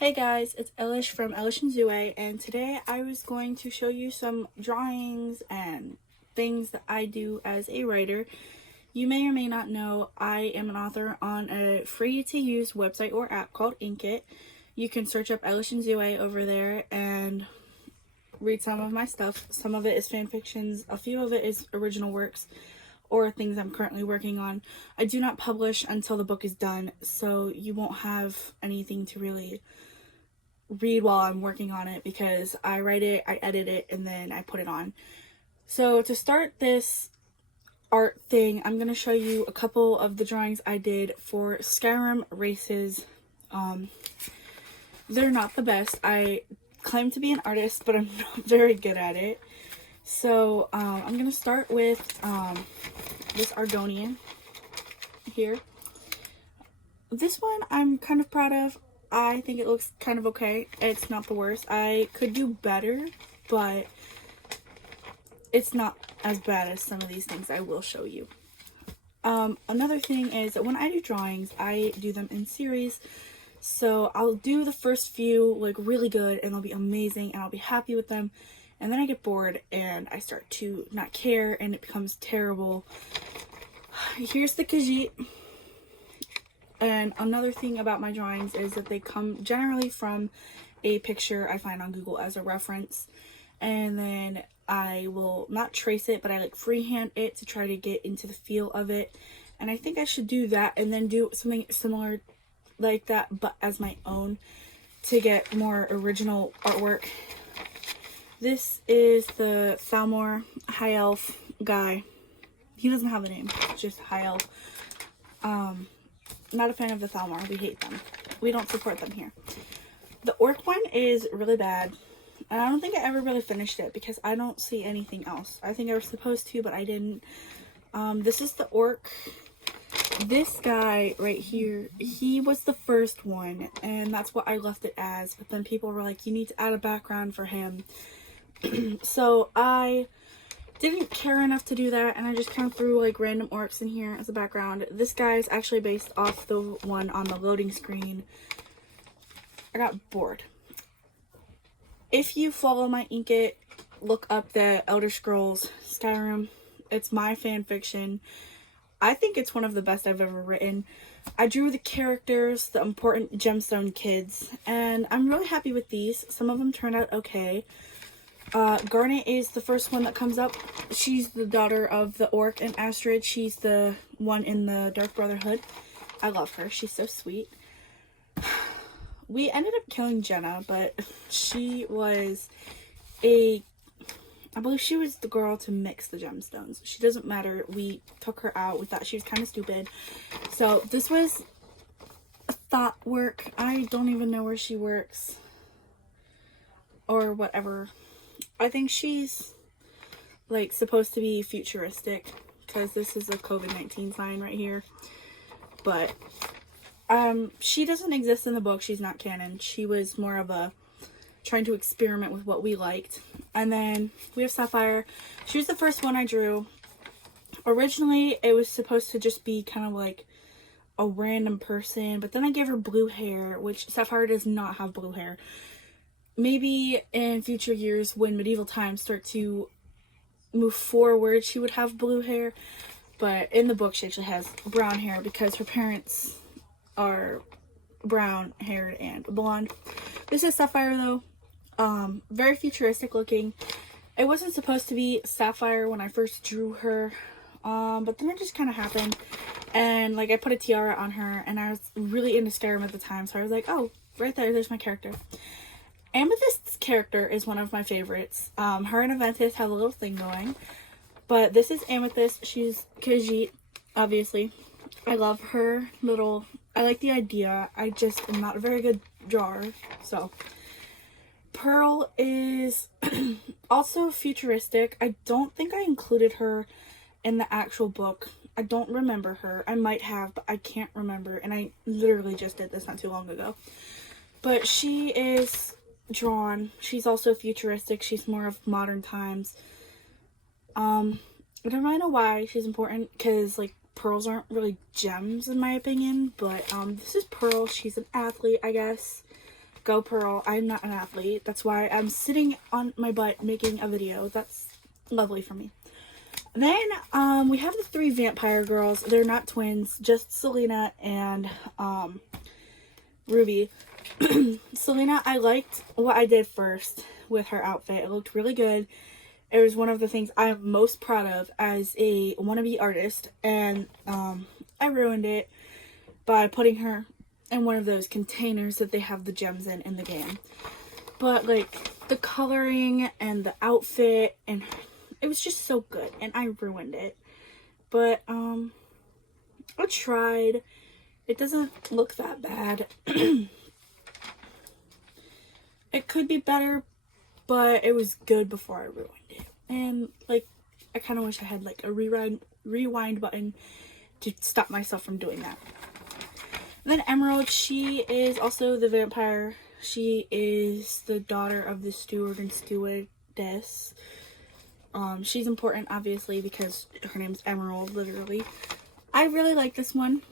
Hey guys, it's Elish from Elish and Zue, and today I was going to show you some drawings and things that I do as a writer. You may or may not know I am an author on a free-to-use website or app called Inkit. You can search up Elish and Zue over there and read some of my stuff. Some of it is fan fictions, a few of it is original works or things I'm currently working on. I do not publish until the book is done, so you won't have anything to really read while I'm working on it because I write it, I edit it, and then I put it on. So to start this art thing, I'm going to show you a couple of the drawings I did for Skyrim races. They're not the best. I claim to be an artist, but I'm not very good at it. So I'm going to start with this Argonian here. This one I'm kind of proud of. I think it looks kind of okay. It's not the worst. I could do better, but it's not as bad as some of these things I will show you. Another thing is that when I do drawings, I do them in series. So I'll do the first few like really good and they'll be amazing and I'll be happy with them. And then I get bored and I start to not care and it becomes terrible. Here's the Khajiit. And another thing about my drawings is that they come generally from a picture I find on Google as a reference. And then I will not trace it, but I like freehand it to try to get into the feel of it. And I think I should do that and then do something similar like that, but as my own to get more original artwork. This is the Thalmor High Elf guy. He doesn't have a name, just High Elf. Not a fan of the Thalmor. We hate them. We don't support them here. The orc one is really bad. And I don't think I ever really finished it because I don't see anything else. I think I was supposed to, but I didn't. This is the orc. This guy right here, he was the first one. And that's what I left it as. But then people were like, you need to add a background for him. So I didn't care enough to do that, and I just kind of threw like random orcs in here as a background. This guy is actually based off the one on the loading screen. I got bored. If you follow my Inkit, look up the Elder Scrolls Skyrim. It's my fan fiction. I think it's one of the best I've ever written. I drew the characters, the important gemstone kids, and I'm really happy with these. Some of them turned out okay. Garnet is the first one that comes up. She's the daughter of the orc and Astrid. She's the one in the Dark Brotherhood. I love her. She's so sweet. We ended up killing Jenna, but she was I believe she was the girl to mix the gemstones. She doesn't matter. We took her out. We thought she was kind of stupid. So this was a thought work. I don't even know where she works or whatever. I think she's like supposed to be futuristic because this is a COVID-19 sign right here. But she doesn't exist in the book. She's not canon. She was more of a trying to experiment with what we liked. And then we have Sapphire. She was the first one I drew. Originally, it was supposed to just be kind of like a random person, but then I gave her blue hair, which Sapphire does not have blue hair. Maybe in future years when medieval times start to move forward, she would have blue hair. But in the book, she actually has brown hair because her parents are brown haired and blonde. This is Sapphire though. Very futuristic looking. It wasn't supposed to be Sapphire when I first drew her. But then it just kind of happened. And like I put a tiara on her and I was really into Skyrim at the time. So I was like, oh, right there's my character. Amethyst's character is one of my favorites. Her and Aventus have a little thing going. But this is Amethyst. She's Khajiit, obviously. I love her little... I like the idea. I just am not a very good drawer. So, Pearl is also futuristic. I don't think I included her in the actual book. I don't remember her. I might have, but I can't remember. And I literally just did this not too long ago. But she is... drawn. She's also futuristic. She's more of modern times. I don't really know why she's important because like pearls aren't really gems in my opinion, but this is Pearl. She's an athlete, I guess. Go Pearl. I'm not an athlete. That's why I'm sitting on my butt making a video. That's lovely for me. Then we have the 3 vampire girls. They're not twins, just Selena and Ruby. Selena, I liked what I did first with her outfit. It looked really good. It was one of the things I'm most proud of as a wannabe artist, and I ruined it by putting her in one of those containers that they have the gems in the game. But like the coloring and the outfit, and it was just so good, and I ruined it. But I tried. It doesn't look that bad. It could be better, but it was good before I ruined it. And like, I kind of wish I had like a rewind button to stop myself from doing that. And then Emerald, she is also the vampire. She is the daughter of the steward and stewardess. She's important, obviously, because her name's Emerald, literally. I really like this one.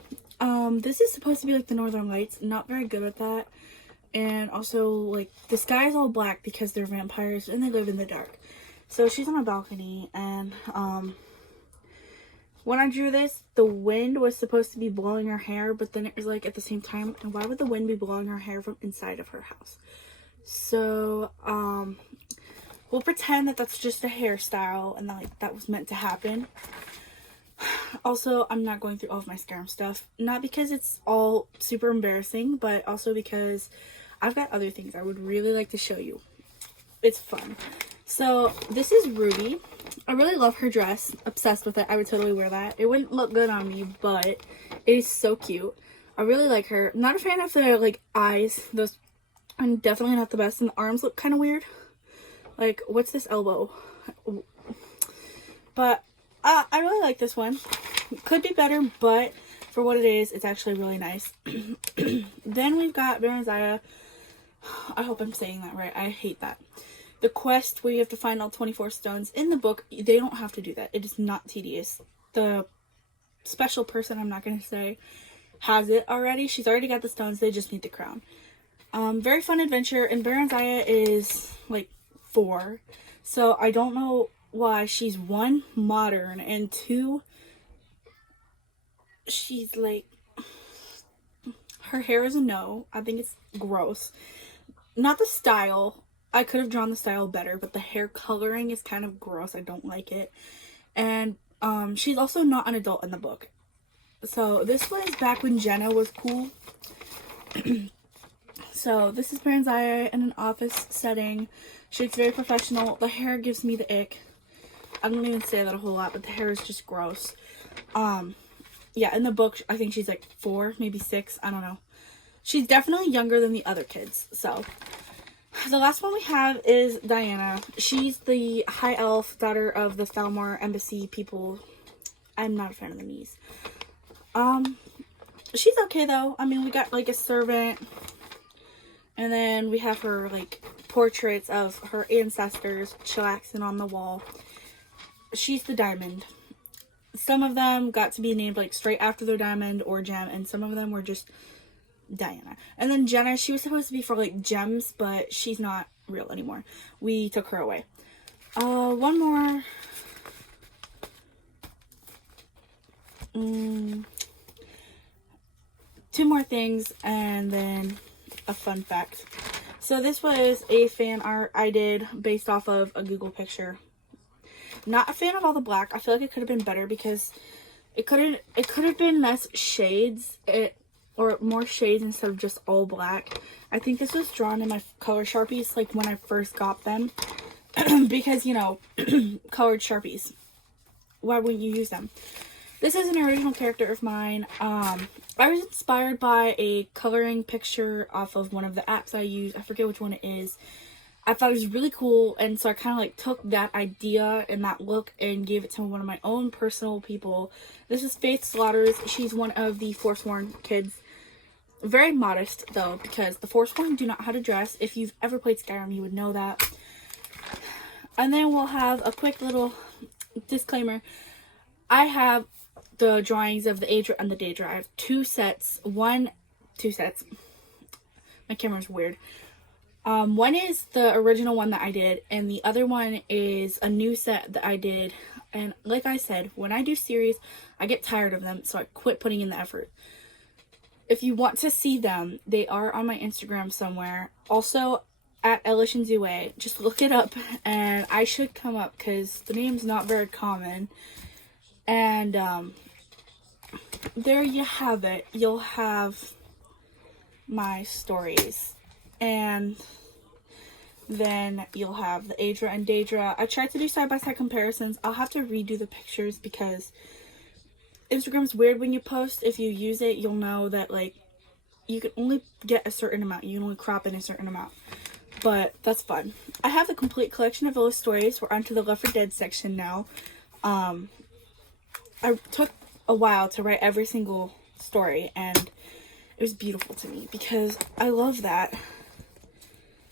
This is supposed to be like the Northern Lights. Not very good at that. And also, like, the sky is all black because they're vampires and they live in the dark. So she's on a balcony, and when I drew this, the wind was supposed to be blowing her hair, but then it was like at the same time, and why would the wind be blowing her hair from inside of her house? So, we'll pretend that that's just a hairstyle and that, like, that was meant to happen. Also, I'm not going through all of my Skyrim stuff. Not because it's all super embarrassing, but also because I've got other things I would really like to show you. It's fun. So, this is Ruby. I really love her dress. Obsessed with it. I would totally wear that. It wouldn't look good on me, but it is so cute. I really like her. Not a fan of the, like, eyes. Those are definitely not the best. And the arms look kind of weird. Like, what's this elbow? But I really like this one. It could be better, but for what it is, it's actually really nice. Then we've got Baranzaya. I hope I'm saying that right. I hate that. The quest where you have to find all 24 stones. In the book, they don't have to do that. It is not tedious. The special person, I'm not going to say, has it already. She's already got the stones. They just need the crown. Very fun adventure. And Baranzaya is, like, 4. So I don't know why she's 1, modern, and 2, she's like, her hair is a no. I think it's gross. Not the style. I could have drawn the style better, but the hair coloring is kind of gross. I don't like it. And she's also not an adult in the book. So this was back when Jenna was cool. So this is Baranzaya in an office setting. She looks very professional. The hair gives me the ick. I don't even say that a whole lot, but the hair is just gross. Yeah, in the book, I think she's like 4, maybe 6. I don't know. She's definitely younger than the other kids. So the last one we have is Diana. She's the high elf, daughter of the Thalmor embassy people. I'm not a fan of the knees. She's okay though. I mean, we got like a servant, and then we have her like portraits of her ancestors chillaxing on the wall. She's the diamond. Some of them got to be named like straight after their diamond or gem, and some of them were just Diana. And then Jenna, she was supposed to be for like gems, but she's not real anymore. We took her away. One more. 2 more things, and then a fun fact. So this was a fan art I did based off of a Google picture. Not a fan of all the black. I feel like it could have been better because it could have been less shades, or more shades instead of just all black. I think this was drawn in my color Sharpies like when I first got them. Because, you know, colored Sharpies. Why wouldn't you use them? This is an original character of mine. I was inspired by a coloring picture off of one of the apps I use. I forget which one it is. I thought it was really cool, and so I kind of like took that idea and that look and gave it to one of my own personal people. This is Faith Slaughters. She's one of the Forsworn kids. Very modest though, because the Forsworn do not know how to dress. If you've ever played Skyrim, you would know that. And then we'll have a quick little disclaimer. I have the drawings of the Aedra and the Daedra. I have 2 sets. 2 sets. My camera's weird. One is the original one that I did, and the other one is a new set that I did. And like I said, when I do series, I get tired of them, so I quit putting in the effort. If you want to see them, they are on my Instagram somewhere. Also, at Elish and Zue. Just look it up, and I should come up, because the name's not very common. And, there you have it. You'll have my stories. And then you'll have the Adra and Daedra. I tried to do side-by-side comparisons. I'll have to redo the pictures because Instagram's weird when you post. If you use it, you'll know that, like, you can only get a certain amount. You can only crop in a certain amount. But that's fun. I have the complete collection of Ella's stories. We're onto the Left 4 Dead section now. I took a while to write every single story, and it was beautiful to me because I love that.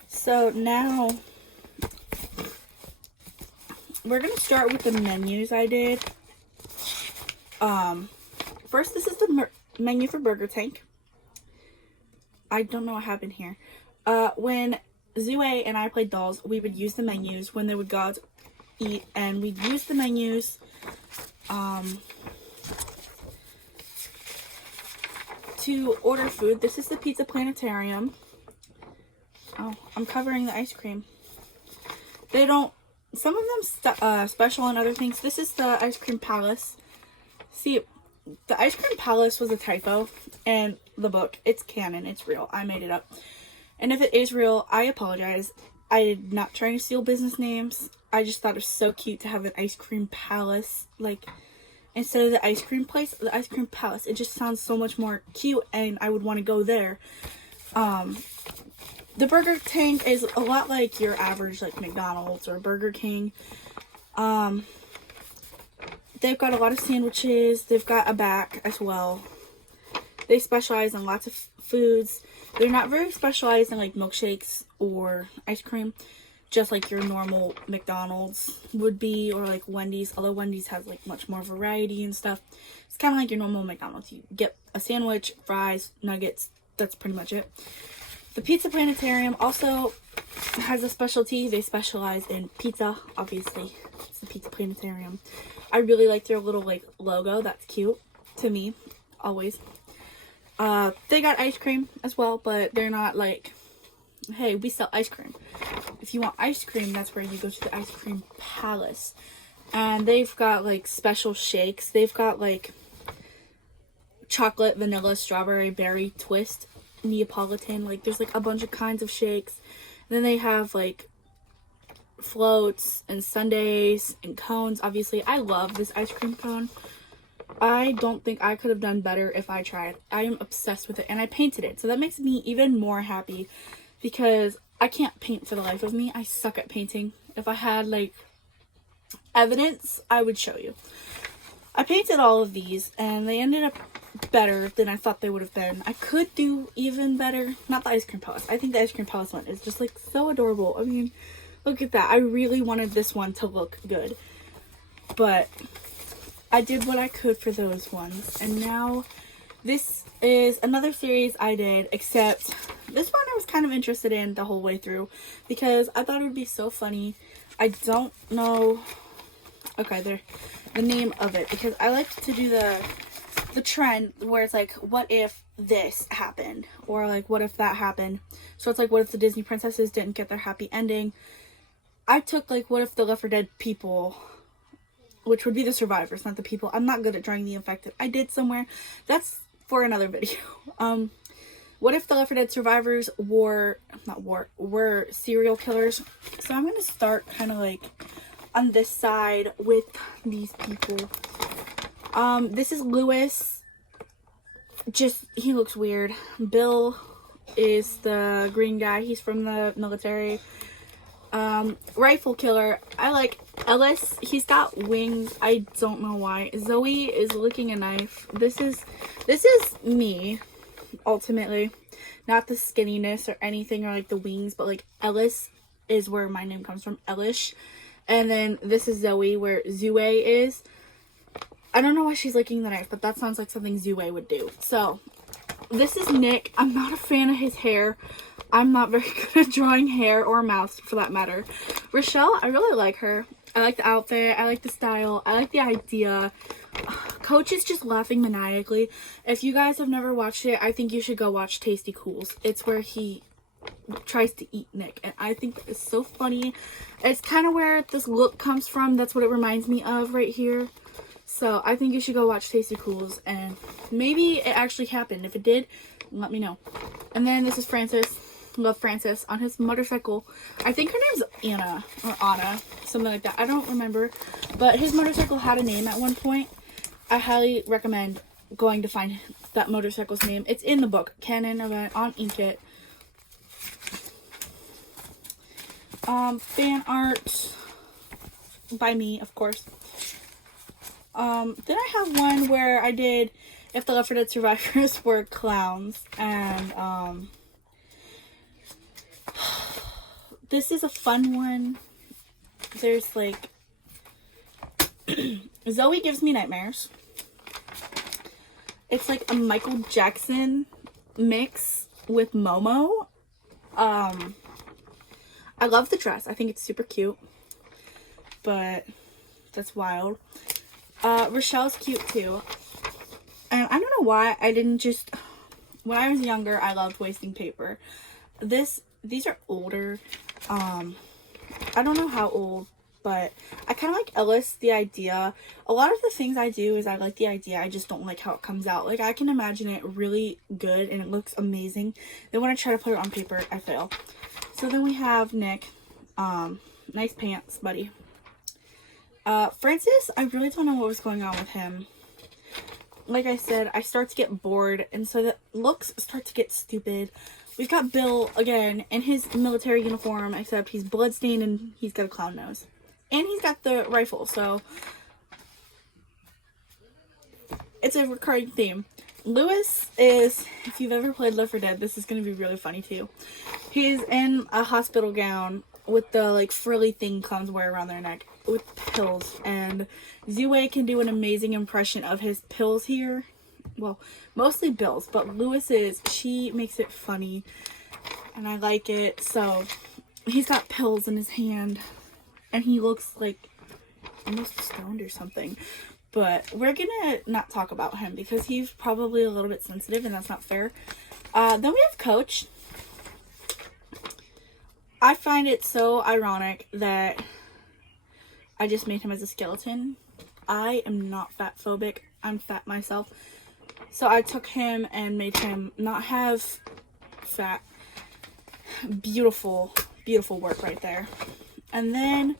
So now we're going to start with the menus I did. First, this is the menu for Burger Tank. I don't know what happened here. When Zue and I played dolls, we would use the menus when they would go out to eat, and we'd use the menus to order food. This is the Pizza Planetarium. Oh, I'm covering the ice cream. They don't, some of them special on other things. This is the Ice Cream Palace. See, the Ice Cream Palace was a typo in the book. It's canon. It's real. I made it up. And if it is real, I apologize. I did not try to steal business names. I just thought it was so cute to have an Ice Cream Palace. Like, instead of the ice cream place, the Ice Cream Palace. It just sounds so much more cute, and I would want to go there. The Burger Tank is a lot like your average, like, McDonald's or Burger King. They've got a lot of sandwiches. They've got a back as well. They specialize in lots of foods. They're not very specialized in, like, milkshakes or ice cream, just like your normal McDonald's would be, or like Wendy's, although Wendy's has, like, much more variety and stuff. It's kind of like your normal McDonald's. You get a sandwich, fries, nuggets. That's pretty much it. The Pizza Planetarium also has a specialty. They specialize in pizza, obviously. It's the Pizza Planetarium. I really like their little, like, logo. That's cute to me, always. They got ice cream as well, but they're not like, hey, we sell ice cream. If you want ice cream, that's where you go to the Ice Cream Palace. And they've got, like, special shakes. They've got, like, chocolate, vanilla, strawberry, berry, twist, Neapolitan. Like, there's, like, a bunch of kinds of shakes. And then they have, like, floats and sundaes and cones. Obviously, I love this ice cream cone. I don't think I could have done better if I tried. I am obsessed with it, and I painted it, so that makes me even more happy because I can't paint for the life of me. I suck at painting. If I had, like, evidence, I would show you. I painted all of these, and they ended up better than I thought they would have been. I could do even better. Not the Ice Cream Palace. I think the Ice Cream Palace one is just, like, so adorable. I mean, look at that. I really wanted this one to look good, but I did what I could for those ones. And now this is another series I did, except this one I was kind of interested in the whole way through because I thought it would be so funny. I don't know, okay, the name of it, because I like to do the trend where it's like, what if this happened? Or like, what if that happened? So it's like, what if the Disney princesses didn't get their happy ending? I took, like, what if the Left 4 Dead people, which would be the survivors, not the people. I'm not good at drawing the infected. I did somewhere. That's for another video. What if the Left 4 Dead survivors were serial killers? So I'm going to start kind of like on this side with these people. This is Lewis. Just, he looks weird. Bill is the green guy. He's from the military. Rifle killer. I like Ellis. He's got wings. I don't know why. Zoe is licking a knife. This is me, ultimately. Not the skinniness or anything, or like the wings, but like Ellis is where my name comes from. Elish. And then this is Zoe, where Zue is. I don't know why she's licking the knife, but that sounds like something Zue would do. So, This is Nick. I'm not a fan of his hair. I'm not very good at drawing hair or mouths for that matter. Rochelle, I really like her. I like the outfit. I like the style. I like the idea. Coach is just laughing maniacally. If you guys have never watched it, I think you should go watch Tasty Cools. It's where he tries to eat Nick, and I think that is so funny. It's kind of where this look comes from. That's what it reminds me of right here. So I think you should go watch Tasty Cools, and maybe it actually happened. If it did, let me know. And then this is Francis. Love Francis on his motorcycle. I think her name's Anna or Anna, something like that. I don't remember, but his motorcycle had a name at one point. I highly recommend going to find that motorcycle's name. It's in the book, Canon Event on Inkit. Fan art by me, of course. Then I have one where I did if the Left 4 Dead survivors were clowns, and this is a fun one. There's like Zoe Gives Me Nightmares. It's like a Michael Jackson mix with Momo. I love the dress. I think it's super cute, but that's wild. Rochelle's cute too. And I don't know why I didn't just, when I was younger, I loved wasting paper. These are older. I don't know how old, but I kind of like Ellis, the idea. A lot of the things I do is I like the idea. I just don't like how it comes out. Like, I can imagine it really good and it looks amazing. Then when I try to put it on paper, I fail. So then we have Nick. Nice pants, buddy. Francis, I really don't know what was going on with him. Like I said, I start to get bored, and so the looks start to get stupid. We've got Bill, again, in his military uniform, except he's bloodstained and he's got a clown nose. And he's got the rifle, so it's a recurring theme. Lewis is, if you've ever played Left 4 Dead, this is going to be really funny too. He's in a hospital gown with the like frilly thing clowns wear around their neck with pills, and Zue can do an amazing impression of his pills here. Well, mostly Bill's, but Lewis's, she makes it funny, and I like it. So he's got pills in his hand, and he looks like almost stoned or something. But we're gonna not talk about him because he's probably a little bit sensitive, and that's not fair. Then we have Coach. I find it so ironic that I just made him as a skeleton. I am not fat phobic. I'm fat myself. So I took him and made him not have fat. Beautiful, beautiful work right there. And then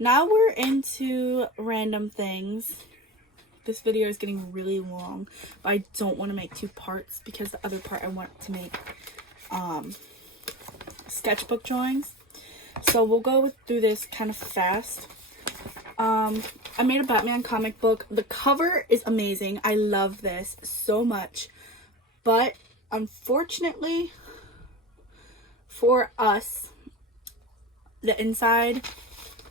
now we're into random things. This video is getting really long, but I don't want to make two parts because the other part I want to make sketchbook drawings. So we'll go through this kind of fast. I made a Batman comic book. The cover is amazing. I love this so much. But unfortunately for us, the inside,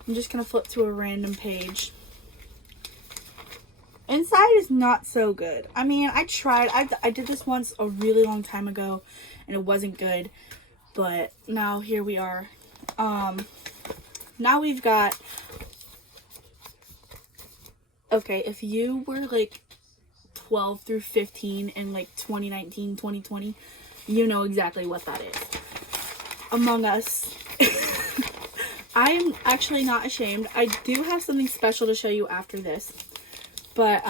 I'm just going to flip to a random page. Inside is not so good. I mean, I tried. I did this once a really long time ago, and it wasn't good. But now here we are. Now we've got... Okay, if you were like 12 through 15 in like 2019, 2020, you know exactly what that is. Among Us. I am actually not ashamed. I do have something special to show you after this. But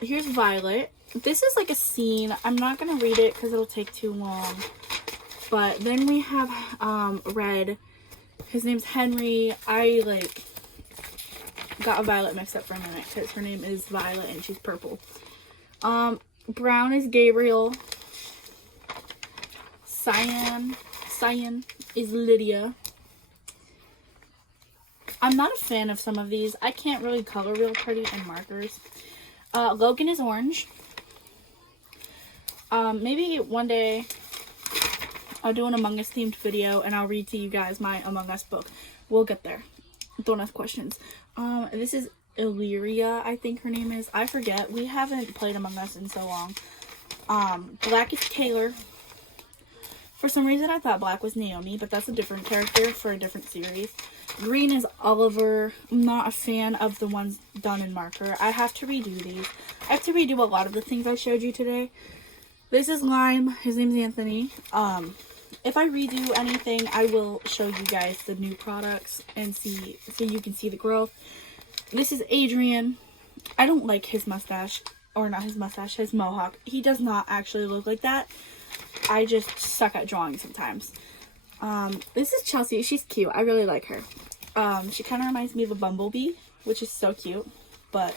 here's Violet. This is like a scene. I'm not going to read it because it'll take too long. But then we have Red. His name's Henry. I like got a Violet mixed up for a minute because her name is Violet and she's purple. Brown is Gabriel. Cyan is Lydia. I'm not a fan of some of these. I can't really color real pretty in markers. Logan is orange. Maybe one day I'll do an Among Us themed video and I'll read to you guys my Among Us book. We'll get there. Don't ask questions. This is Illyria, I think her name is. I forget. We haven't played Among Us in so long. Black is Taylor. For some reason, I thought Black was Naomi, but that's a different character for a different series. Green is Oliver. I'm not a fan of the ones done in marker. I have to redo these. I have to redo a lot of the things I showed you today. This is Lime. His name's Anthony. If I redo anything, I will show you guys the new products and see, so you can see the growth. This is Adrian. I don't like his mustache, or not his mustache, his mohawk. He does not actually look like that. I just suck at drawing sometimes. This is Chelsea. She's cute. I really like her. She kind of reminds me of a bumblebee, which is so cute. But,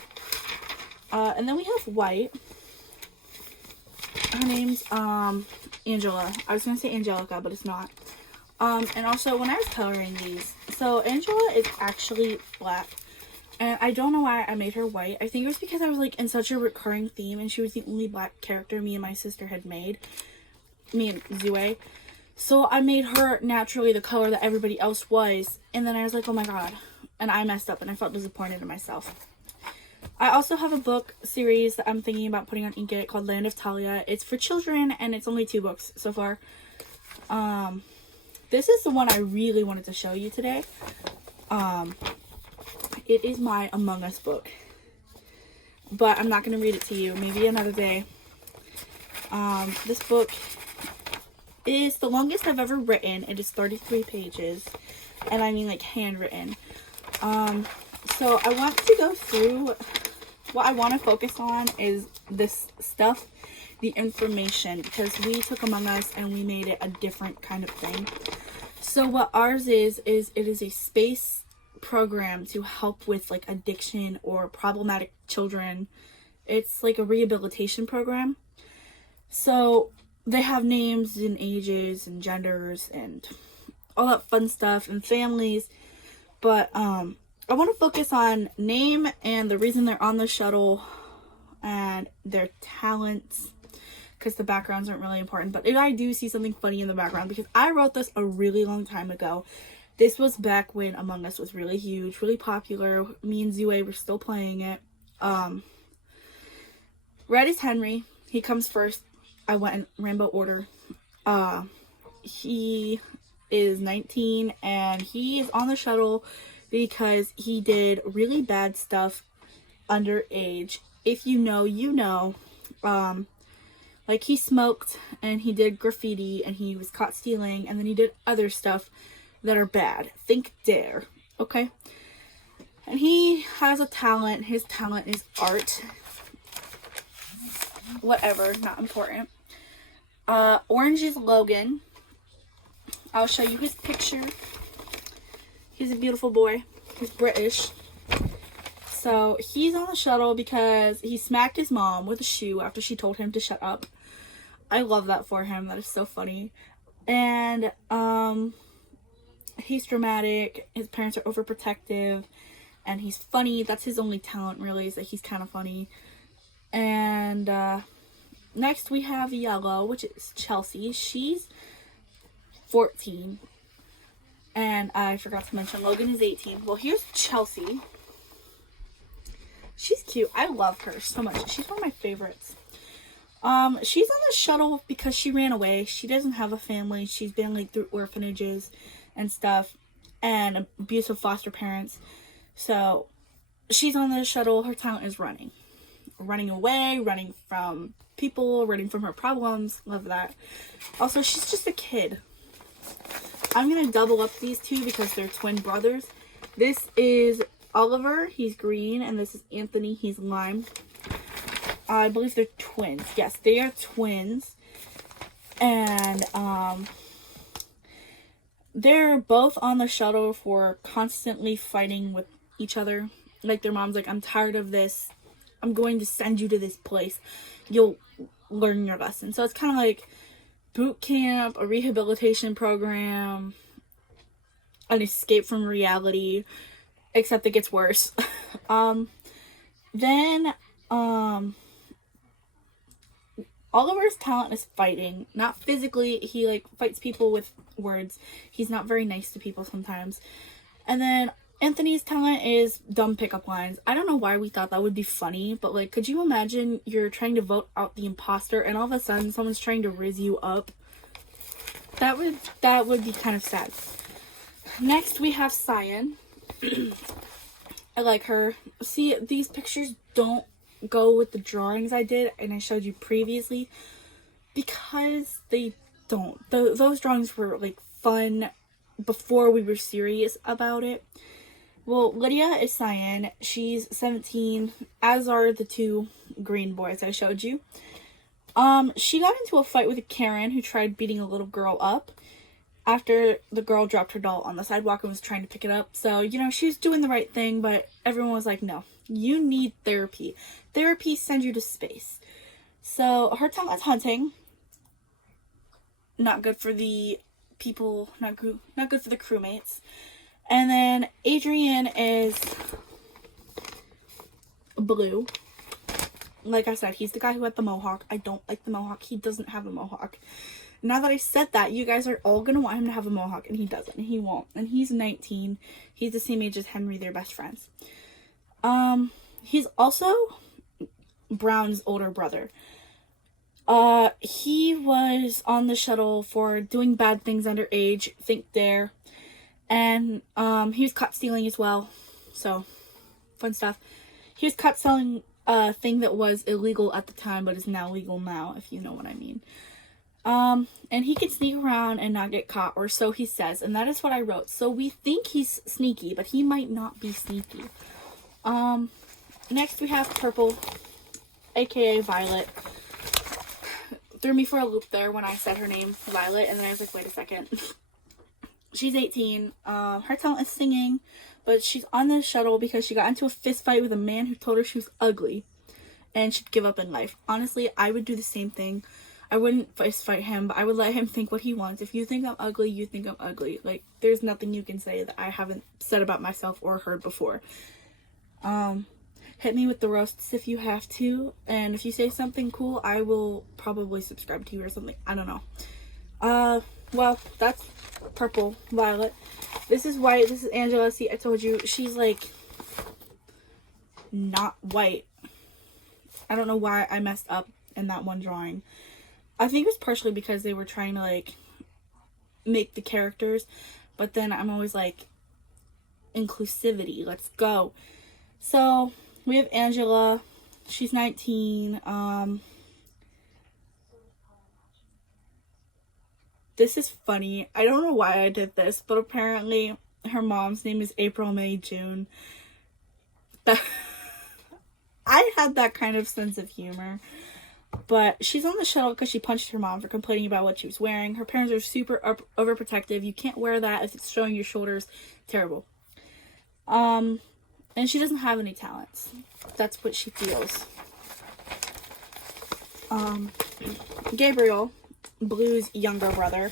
and then we have White. Her name's, Angela. I was going to say Angelica, but it's not. And also, when I was coloring these, so Angela is actually black. And I don't know why I made her white. I think it was because I was, like, in such a recurring theme, and she was the only black character me and my sister had made. Me and Zue. So I made her naturally the color that everybody else was. And then I was like, oh my god. And I messed up, and I felt disappointed in myself. I also have a book series that I'm thinking about putting on Inkit called Land of Talia. It's for children, and it's only 2 books so far. This is the one I really wanted to show you today. It is my Among Us book. But I'm not going to read it to you. Maybe another day. This book is the longest I've ever written. It is 33 pages. And I mean, like, handwritten. So I want to go through, what I want to focus on is this stuff, the information, because we took Among Us and we made it a different kind of thing. So what ours is it is a space program to help with, like, addiction or problematic children. It's like a rehabilitation program. So they have names and ages and genders and all that fun stuff and families. But I want to focus on name and the reason they're on the shuttle and their talents, because the backgrounds aren't really important. But if I do see something funny in the background, because I wrote this a really long time ago. This was back when Among Us was really huge, really popular. Me and Zue were still playing it. Red is Henry. He comes first. I went in rainbow order. He is 19 and he is on the shuttle because he did really bad stuff underage. If you know, you know. Like, he smoked and he did graffiti and he was caught stealing, and then he did other stuff that are bad. Think Dare, okay? And he has a talent. His talent is art. Whatever, not important. Orange is Logan. I'll show you his picture. He's a beautiful boy. He's British. So he's on the shuttle because he smacked his mom with a shoe after she told him to shut up. I love that for him. That is so funny. And he's dramatic. His parents are overprotective. And he's funny. That's his only talent, really, is that he's kind of funny. And next we have Yellow, which is Chelsea. She's 14. And I forgot to mention Logan is 18. Well, here's Chelsea. She's cute. I love her so much. She's one of my favorites. She's on the shuttle because she ran away. She doesn't have a family. She's been, like, through orphanages and stuff and abusive foster parents. So she's on the shuttle. Her talent is running. Running away, running from people, running from her problems. Love that. Also, she's just a kid. I'm going to double up these two because they're twin brothers. This is Oliver. He's green. And this is Anthony. He's lime. I believe they're twins. Yes, they are twins. And they're both on the shuttle for constantly fighting with each other. Like, their mom's like, I'm tired of this. I'm going to send you to this place. You'll learn your lesson. So it's kind of like boot camp, a rehabilitation program, an escape from reality, except it gets worse. Then Oliver's talent is fighting. Not physically. He, like, fights people with words. He's not very nice to people sometimes. And then Anthony's talent is dumb pickup lines. I don't know why we thought that would be funny, but like, could you imagine you're trying to vote out the imposter and all of a sudden someone's trying to rizz you up? That would be kind of sad. Next we have Cyan. I like her. See, these pictures don't go with the drawings I did and I showed you previously because they don't. Those drawings were like fun before we were serious about it. Well, Lydia is Cyan. She's 17, as are the two green boys I showed you. She got into a fight with a Karen who tried beating a little girl up after the girl dropped her doll on the sidewalk and was trying to pick it up. So, you know, she was doing the right thing, but everyone was like, no, you need therapy. Therapy sends you to space. So, her talent is hunting. Not good for the people, not good for the crewmates. And then Adrian is blue. Like I said, he's the guy who had the mohawk. I don't like the mohawk. He doesn't have a mohawk. Now that I said that, you guys are all gonna want him to have a mohawk, and he doesn't. And he won't. And he's 19. He's the same age as Henry. They're best friends. He's also Brown's older brother. He was on the shuttle for doing bad things underage. Think Dare. And he was caught stealing as well. So, fun stuff. He was caught selling a thing that was illegal at the time, but is now legal now, if you know what I mean. And he can sneak around and not get caught, or so he says. And that is what I wrote. So we think he's sneaky, but he might not be sneaky. Next we have Purple, aka Violet. Threw me for a loop there when I said her name, Violet, and then I was like, wait a second. She's 18. Her talent is singing, but she's on the shuttle because she got into a fist fight with a man who told her she was ugly and she'd give up in life. Honestly, I would do the same thing. I wouldn't fist fight him, but I would let him think what he wants. If you think I'm ugly, you think I'm ugly. Like, there's nothing you can say that I haven't said about myself or heard before. Hit me with the roasts if you have to, and if you say something cool, I will probably subscribe to you or something. I don't know. Well, that's Purple, Violet. This is white. This is Angela. See, I told you, she's like not white. I don't know why I messed up in that one drawing. I think it was partially because they were trying to like make the characters, but then I'm always like, inclusivity, let's go. So we have Angela. She's 19. This is funny. I don't know why I did this, but apparently her mom's name is April, May, June. I had that kind of sense of humor. But she's on the shuttle because she punched her mom for complaining about what she was wearing. Her parents are super overprotective. You can't wear that if it's showing your shoulders. Terrible. And she doesn't have any talents. That's what she feels. Gabriel, Blue's younger brother.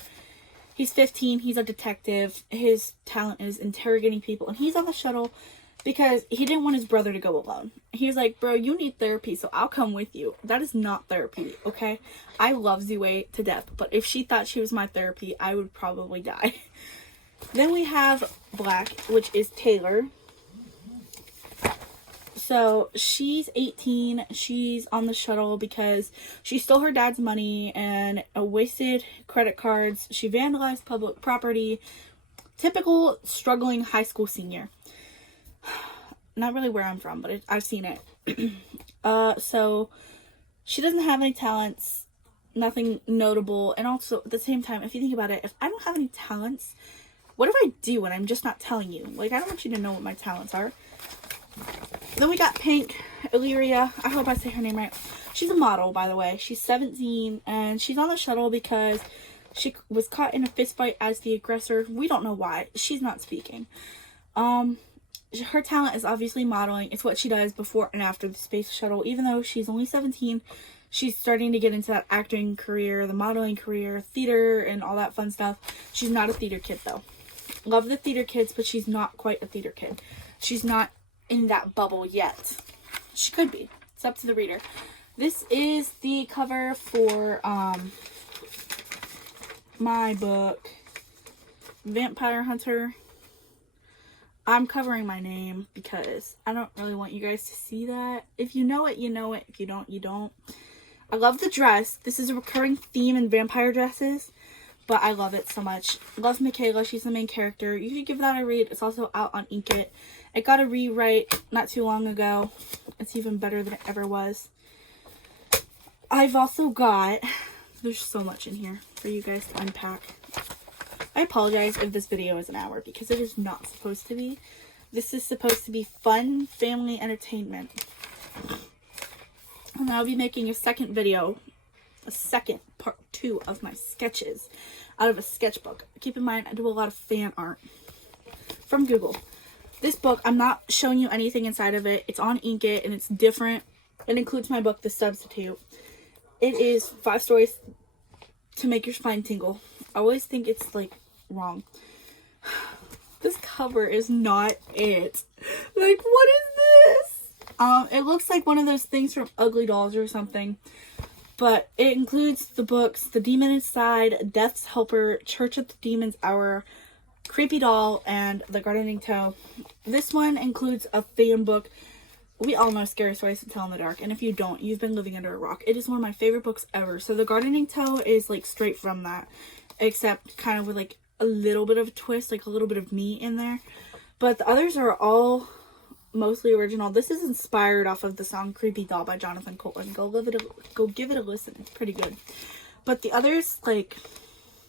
He's 15. He's a detective. His talent is interrogating people. And he's on the shuttle because he didn't want his brother to go alone. He was like, bro, you need therapy, so I'll come with you. That is not therapy, okay? I love Zoe to death, but if she thought she was my therapy, I would probably die. Then we have Black, which is Taylor. So she's 18. She's on the shuttle because she stole her dad's money and wasted credit cards. She vandalized public property. Typical struggling high school senior. Not really where I'm from, but I've seen it. So she doesn't have any talents, nothing notable. And also at the same time, if you think about it, if I don't have any talents, what if I do and I'm just not telling you? Like, I don't want you to know what my talents are. Then we got Pink, Illyria. I hope I say her name right. She's a model, by the way. She's 17 and she's on the shuttle because she was caught in a fist fight as the aggressor. We don't know why. She's not speaking. Her talent is obviously modeling. It's what she does before and after the space shuttle. Even though she's only 17, she's starting to get into that acting career, the modeling career, theater, and all that fun stuff. She's not a theater kid, though. Love the theater kids, but she's not quite a theater kid. She's not in that bubble yet. She could be. It's up to the reader. This is the cover for my book, Vampire Hunter. I'm covering my name because I don't really want you guys to see that. If you know it, you know it. If you don't, you don't. I love the dress. This is a recurring theme in vampire dresses, but I love it so much. Love Michaela. She's the main character. You should give that a read. It's also out on Inkit. It got a rewrite not too long ago. It's even better than it ever was. I've also got... There's so much in here for you guys to unpack. I apologize if this video is an hour because it is not supposed to be. This is supposed to be fun family entertainment. And I'll be making a second video, a second part 2 of my sketches out of a sketchbook. Keep in mind, I do a lot of fan art from Google. This book, I'm not showing you anything inside of it. It's on Inkit and it's different. It includes my book, The Substitute. It is 5 stories to make your spine tingle. I always think it's like wrong. This cover is not it. Like, what is this? It looks like one of those things from Ugly Dolls or something. But it includes the books The Demon Inside, Death's Helper, Church of the Demon's Hour, Creepy Doll, and The Gardening Toe. This one includes a fan book. We all know Scary Stories to Tell in the Dark, and if you don't, you've been living under a rock. It is one of my favorite books ever. So The Gardening Toe is like straight from that, except kind of with like a little bit of a twist, like a little bit of me in there. But the others are all mostly original. This is inspired off of the song Creepy Doll by Jonathan Coulton. Go give it a listen. It's pretty good. But the others, like,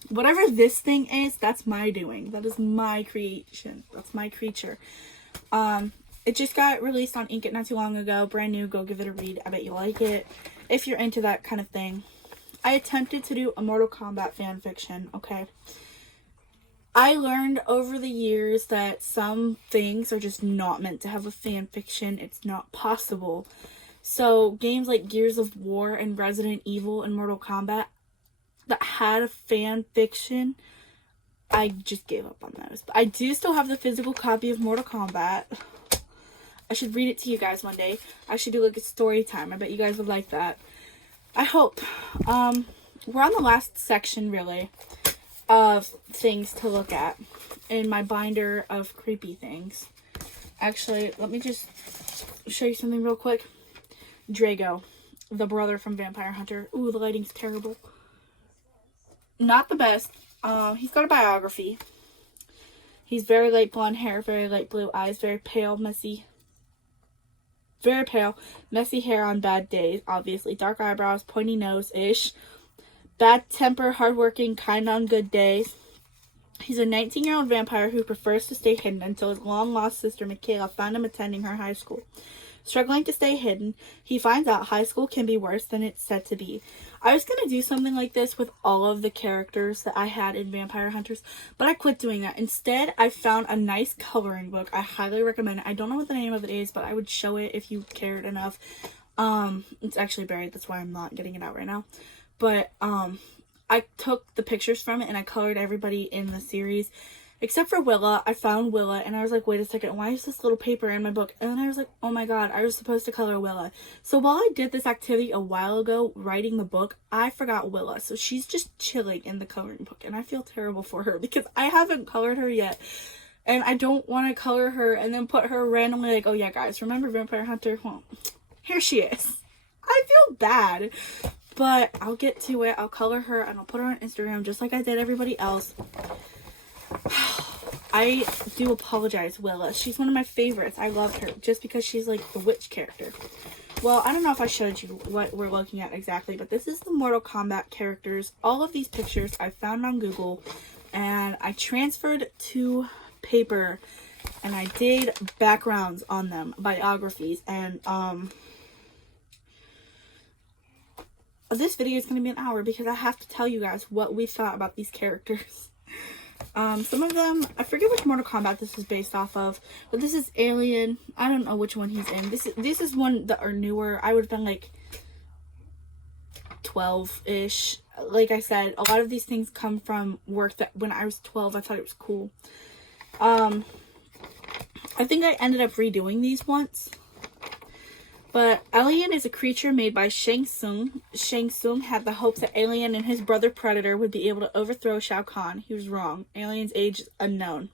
whatever this thing is, that's my doing. That is my creation. That's my creature. It just got released on Inkit not too long ago. Brand new. Go give it a read. I bet you'll like it if you're into that kind of thing. I attempted to do a Mortal Kombat fan fiction, okay? I learned over the years that some things are just not meant to have a fan fiction. It's not possible. So games like Gears of War and Resident Evil and Mortal Kombat that had a fan fiction, I just gave up on those. But I do still have the physical copy of Mortal Kombat. I should read it to you guys one day. I should do like a story time. I bet you guys would like that. I hope. We're on the last section, really, of things to look at in my binder of creepy things. Actually, let me just show you something real quick. Drago, the brother from Vampire Hunter. Ooh, the lighting's terrible. Not the best. He's got a biography. He's very light blonde hair, very light blue eyes, very pale, messy. Very pale, messy hair on bad days, obviously. Dark eyebrows, pointy nose-ish. Bad temper, hardworking, kind on good days. He's a 19-year-old vampire who prefers to stay hidden until his long-lost sister, Michaela, found him attending her high school. Struggling to stay hidden, he finds out high school can be worse than it's said to be. I was going to do something like this with all of the characters that I had in Vampire Hunters, but I quit doing that. Instead, I found a nice coloring book. I highly recommend it. I don't know what the name of it is, but I would show it if you cared enough. It's actually buried. That's why I'm not getting it out right now. But I took the pictures from it and I colored everybody in the series. Except for Willa. I found Willa and I was like, wait a second, why is this little paper in my book? And then I was like, oh my god, I was supposed to color Willa. So while I did this activity a while ago, writing the book, I forgot Willa. So she's just chilling in the coloring book and I feel terrible for her because I haven't colored her yet. And I don't want to color her and then put her randomly like, oh yeah guys, remember Vampire Hunter? Well, here she is. I feel bad. But I'll get to it. I'll color her and I'll put her on Instagram just like I did everybody else. I do apologize, Willa. She's one of my favorites. I love her just because she's like the witch character. Well, I don't know if I showed you what we're looking at exactly, but this is the Mortal Kombat characters. All of these pictures I found on Google and I transferred to paper and I did backgrounds on them, biographies, and this video is going to be an hour because I have to tell you guys what we thought about these characters. Some of them, I forget which Mortal Kombat this is based off of, but this is Alien. I don't know which one he's in. This is one that are newer. I would have been like 12-ish. Like I said, a lot of these things come from work that when I was 12, I thought it was cool. I think I ended up redoing these once. But Alien is a creature made by Shang Tsung. Shang Tsung had the hopes that Alien and his brother Predator would be able to overthrow Shao Kahn. He was wrong. Alien's age is unknown.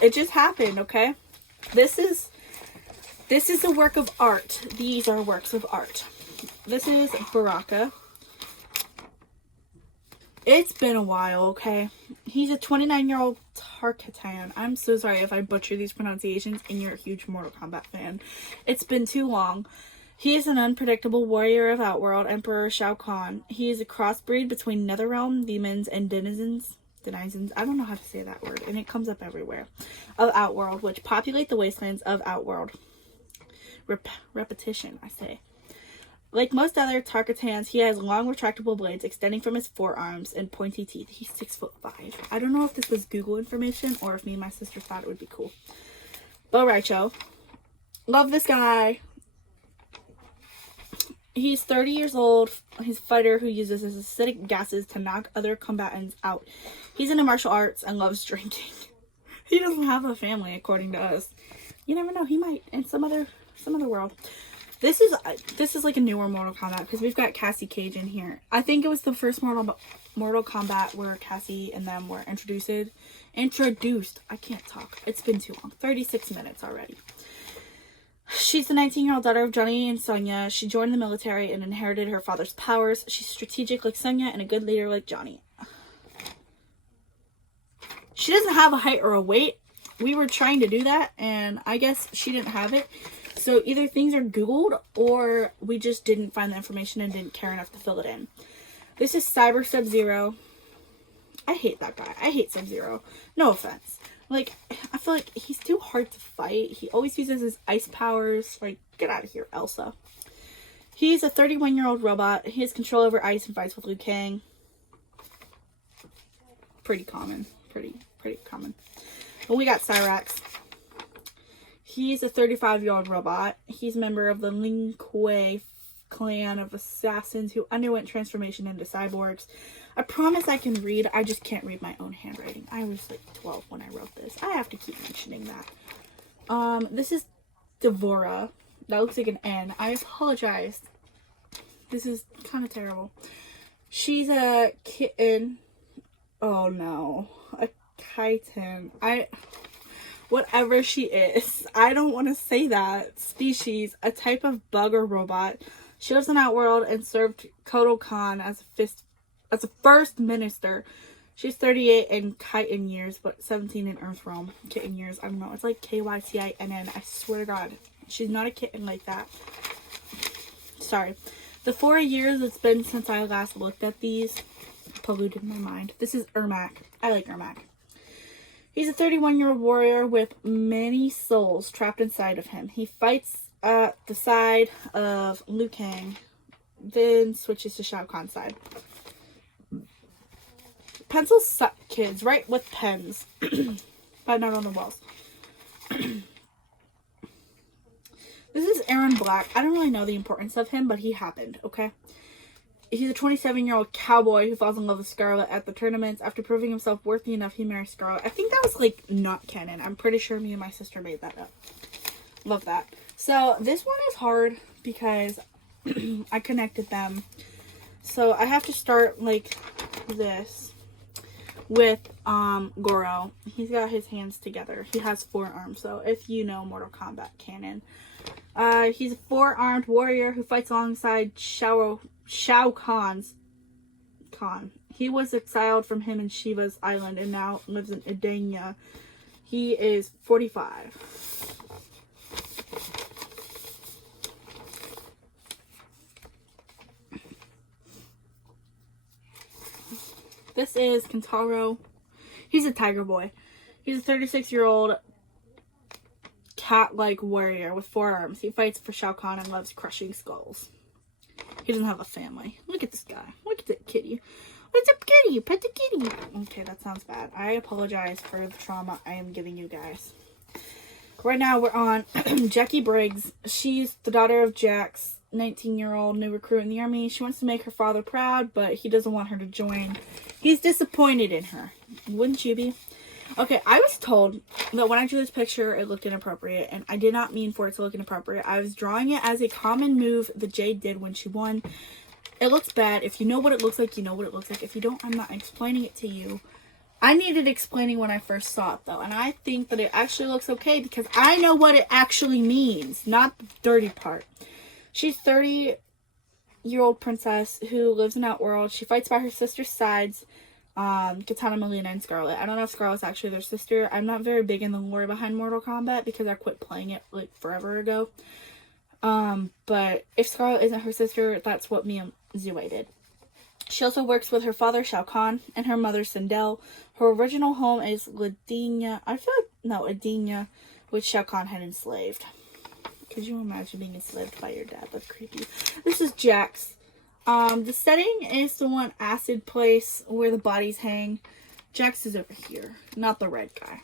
It just happened, okay? This is a work of art. These are works of art. This is Baraka. It's been a while, okay? He's a 29-year-old Tarkatan. I'm so sorry if I butcher these pronunciations and you're a huge Mortal Kombat fan. It's been too long. He is an unpredictable warrior of Outworld, Emperor Shao Kahn. He is a crossbreed between Netherrealm demons and denizens. I don't know how to say that word, and it comes up everywhere. Of Outworld, which populate the wastelands of Outworld. Repetition, I say. Like most other Tarkatans, he has long retractable blades extending from his forearms and pointy teeth. He's 6'5". I don't know if this was Google information or if me and my sister thought it would be cool. Bo Raicho. Love this guy. He's 30 years old. He's a fighter who uses his acidic gases to knock other combatants out. He's into martial arts and loves drinking. He doesn't have a family, according to us. You never know. He might in some other world. This is like a newer Mortal Kombat because we've got Cassie Cage in here. I think it was the first Mortal Kombat where Cassie and them were introduced. I can't talk. It's been too long. 36 minutes already. She's the 19-year-old daughter of Johnny and Sonya. She joined the military and inherited her father's powers. She's strategic like Sonya and a good leader like Johnny. She doesn't have a height or a weight. We were trying to do that, and I guess she didn't have it. So either things are Googled or we just didn't find the information and didn't care enough to fill it in. This is Cyber Sub-Zero. I hate that guy. I hate Sub-Zero. No offense. Like, I feel like he's too hard to fight. He always uses his ice powers. Like, get out of here, Elsa. He's a 31-year-old robot. He has control over ice and fights with Liu Kang. Pretty common. Pretty common. And we got Cyrax. He's a 35-year-old robot. He's a member of the Lin Kuei clan of assassins who underwent transformation into cyborgs. I promise I can read. I just can't read my own handwriting. I was like 12 when I wrote this. I have to keep mentioning that. This is Devora. That looks like an N. I apologize. This is kind of terrible. She's a kitten. Oh no. A chitin. Whatever she is. I don't want to say that. Species. A type of bug or robot. She lives in Outworld and served Kotal Khan as a first minister. She's 38 in Kitten years, but 17 in Earthrealm. Kitten years. I don't know. It's like Kytinn. I swear to God. She's not a kitten like that. Sorry. The 4 years it's been since I last looked at these polluted my mind. This is Ermac. I like Ermac. He's a 31-year-old warrior with many souls trapped inside of him. He fights at the side of Liu Kang, then switches to Shao Kahn's side. Pencils suck, kids. Write with pens, but not on the walls. This is Aaron Black. I don't really know the importance of him, but he happened, okay? He's a 27-year-old cowboy who falls in love with Scarlet at the tournaments. After proving himself worthy enough, he marries Scarlet. I think that was, like, not canon. I'm pretty sure me and my sister made that up. Love that. So, this one is hard because I connected them. So, I have to start, like, this with Goro. He's got his hands together. He has 4 arms. So, if you know Mortal Kombat canon. He's a 4-armed warrior who fights alongside Shao Kahn's Khan. He was exiled from him in Shiva's island and now lives in Edenia. He is 45. This is Kentaro. He's a tiger boy. He's a 36-year-old cat-like warrior with 4 arms. He fights for Shao Kahn and loves crushing skulls. He doesn't have a family. Look at this guy. Look at that kitty. What's up, kitty? Pet the kitty. Okay, that sounds bad. I apologize for the trauma I am giving you guys. Right now, we're on Jackie Briggs. She's the daughter of Jack's 19-year-old new recruit in the army. She wants to make her father proud, but he doesn't want her to join. He's disappointed in her. Wouldn't you be? Okay, I was told that when I drew this picture, it looked inappropriate, and I did not mean for it to look inappropriate. I was drawing it as a common move that Jade did when she won. It looks bad. If you know what it looks like, you know what it looks like. If you don't, I'm not explaining it to you. I needed explaining when I first saw it, though, and I think that it actually looks okay because I know what it actually means, not the dirty part. She's 30-year-old princess who lives in Outworld. She fights by her sister's sides, Katana, Melina, and Scarlet. I don't know if Scarlet's actually their sister. I'm not very big in the lore behind Mortal Kombat because I quit playing it, like, forever ago. But if Scarlet isn't her sister, that's what me and Zue did. She also works with her father, Shao Kahn, and her mother, Sindel. Her original home is Edenia, which Shao Kahn had enslaved. Could you imagine being enslaved by your dad? That's creepy. This is Jax. The setting is the one acid place where the bodies hang. Jax is over here, not the red guy.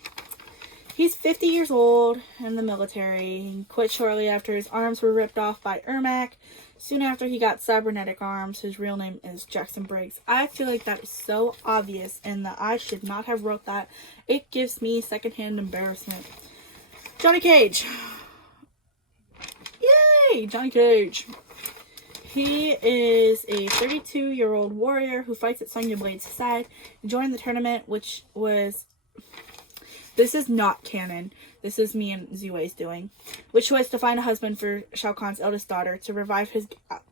He's 50 years old in the military. He quit shortly after his arms were ripped off by Ermac. Soon after, he got cybernetic arms. His real name is Jackson Briggs. I feel like that is so obvious and that I should not have wrote that. It gives me secondhand embarrassment. Johnny Cage. Yay! Johnny Cage. He is a 32-year-old warrior who fights at Sonya Blade's side. He joined the tournament, which was... This is not canon. This is me and Zue's doing. Which was to find a husband for Shao Kahn's eldest daughter to revive his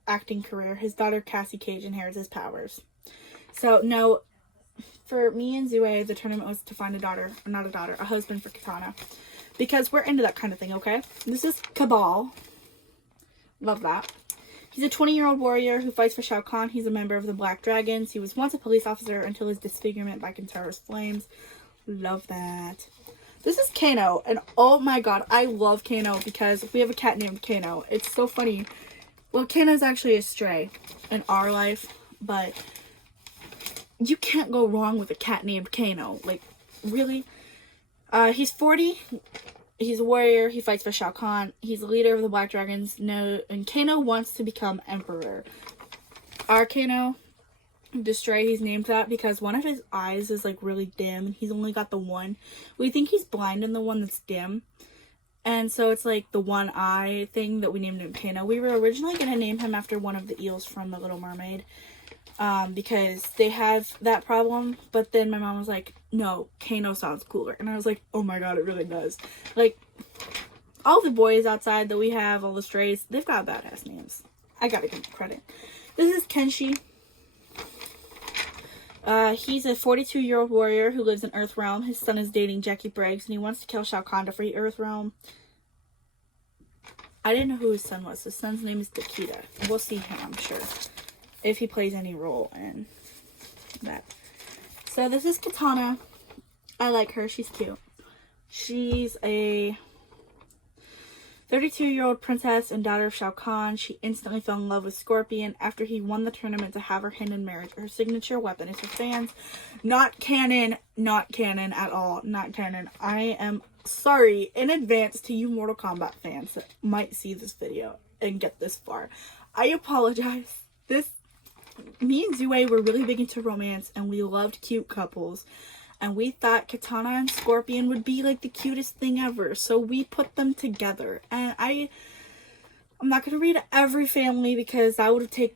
acting career. His daughter, Cassie Cage, inherits his powers. So, no, for me and Zue, the tournament was to find a husband for Katana. Because we're into that kind of thing, okay? This is Cabal. Love that. He's a 20-year-old warrior who fights for Shao Kahn. He's a member of the Black Dragons. He was once a police officer until his disfigurement by Kentara's flames. Love that. This is Kano, and oh my god, I love Kano because we have a cat named Kano. It's so funny. Well, Kano's actually a stray in our life, but you can't go wrong with a cat named Kano. Like, really? He's 40. He's a warrior. He fights for Shao Kahn. He's the leader of the Black Dragons. And Kano wants to become emperor. Our Kano... Destray, he's named that because one of his eyes is like really dim and he's only got the one. We think he's blind in the one that's dim, and so it's like the one eye thing that we named him Kano. We were originally going to name him after one of the eels from The Little Mermaid, because they have that problem, but then my mom was like, no, Kano sounds cooler, and I was like, oh my god, it really does. Like, all the boys outside that we have, all the strays, they've got badass names. I gotta give them credit. This is Kenshi. He's a 42-year-old warrior who lives in Earthrealm. His son is dating Jackie Briggs, and he wants to kill Shao Kahn to free Earthrealm. I didn't know who his son was. His son's name is Takeda. We'll see him, I'm sure, if he plays any role in that. So this is Katana. I like her. She's cute. She's a 32-year-old princess and daughter of Shao Kahn. She instantly fell in love with Scorpion after he won the tournament to have her hand in marriage. Her signature weapon is her fans. Not canon. Not canon at all. Not canon. I am sorry in advance to you Mortal Kombat fans that might see this video and get this far. I apologize. Me and Zue were really big into romance and we loved cute couples. And we thought Katana and Scorpion would be like the cutest thing ever. So we put them together. And I'm not going to read every family because that would have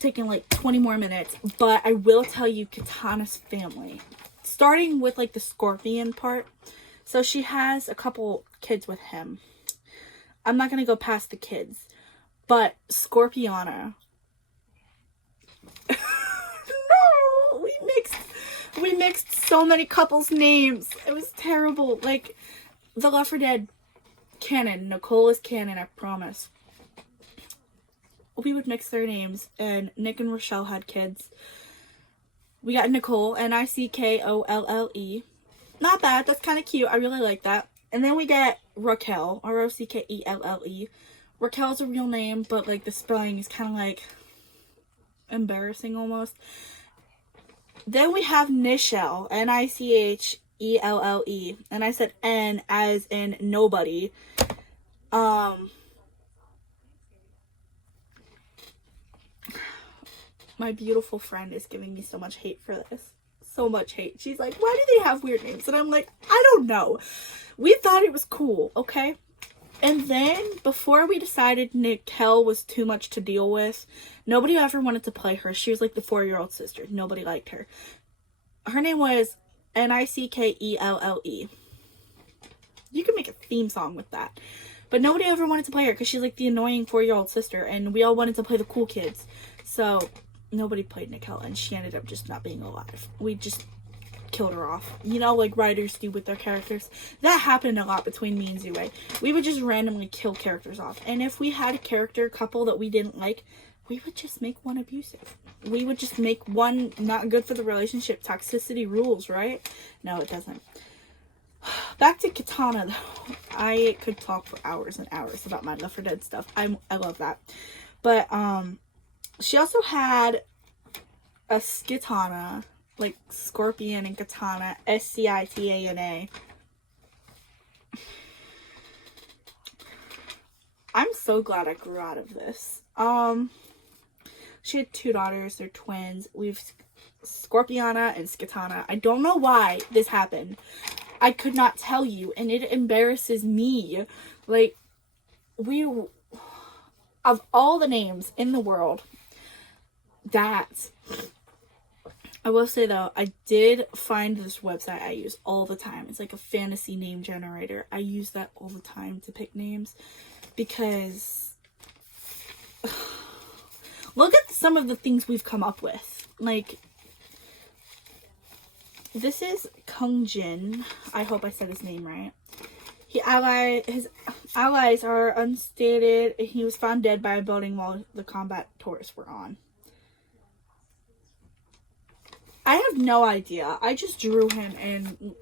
taken like 20 more minutes. But I will tell you Katana's family. Starting with like the Scorpion part. So she has a couple kids with him. I'm not going to go past the kids. But Scorpiana. No! We mixed so many couples' names. It was terrible. Like, the Left 4 Dead canon. Nicole is canon, I promise. We would mix their names, and Nick and Rochelle had kids. We got Nicole, Nickolle. Not bad. That's kind of cute. I really like that. And then we get Raquel, Rockelle. Raquel's a real name, but, like, the spelling is kind of, like, embarrassing almost. Then we have Nichelle, Nichelle, and I said N as in nobody. My beautiful friend is giving me so much hate for this. So much hate. She's like, why do they have weird names? And I'm like, I don't know. We thought it was cool, okay? And then, before we decided Nicole was too much to deal with, nobody ever wanted to play her. She was like the 4-year-old sister. Nobody liked her. Her name was Nickelle. You can make a theme song with that. But nobody ever wanted to play her because she's like the annoying 4-year-old sister, and we all wanted to play the cool kids. So nobody played Nickelle, and she ended up just not being alive. We just killed her off. You know, like writers do with their characters. That happened a lot between me and Zue. We would just randomly kill characters off. And if we had a character couple that we didn't like, we would just make one abusive. We would just make one not good for the relationship. Toxicity rules, right? No, it doesn't. Back to Katana, though. I could talk for hours and hours about my Left 4 Dead stuff. I love that. But, she also had a Skitana, like Scorpion and Katana, Scitana. I'm so glad I grew out of this. She had 2 daughters. They're twins. We've Scorpiana and Skitana. I don't know why this happened. I could not tell you, and it embarrasses me. Like, of all the names in the world, that, I will say though, I did find this website I use all the time. It's like a fantasy name generator. I use that all the time to pick names, because look at some of the things we've come up with. Like, this is Kung Jin. I hope I said his name right. His allies are unstated. He was found dead by a building while the combat tours were on. I have no idea. I just drew him, and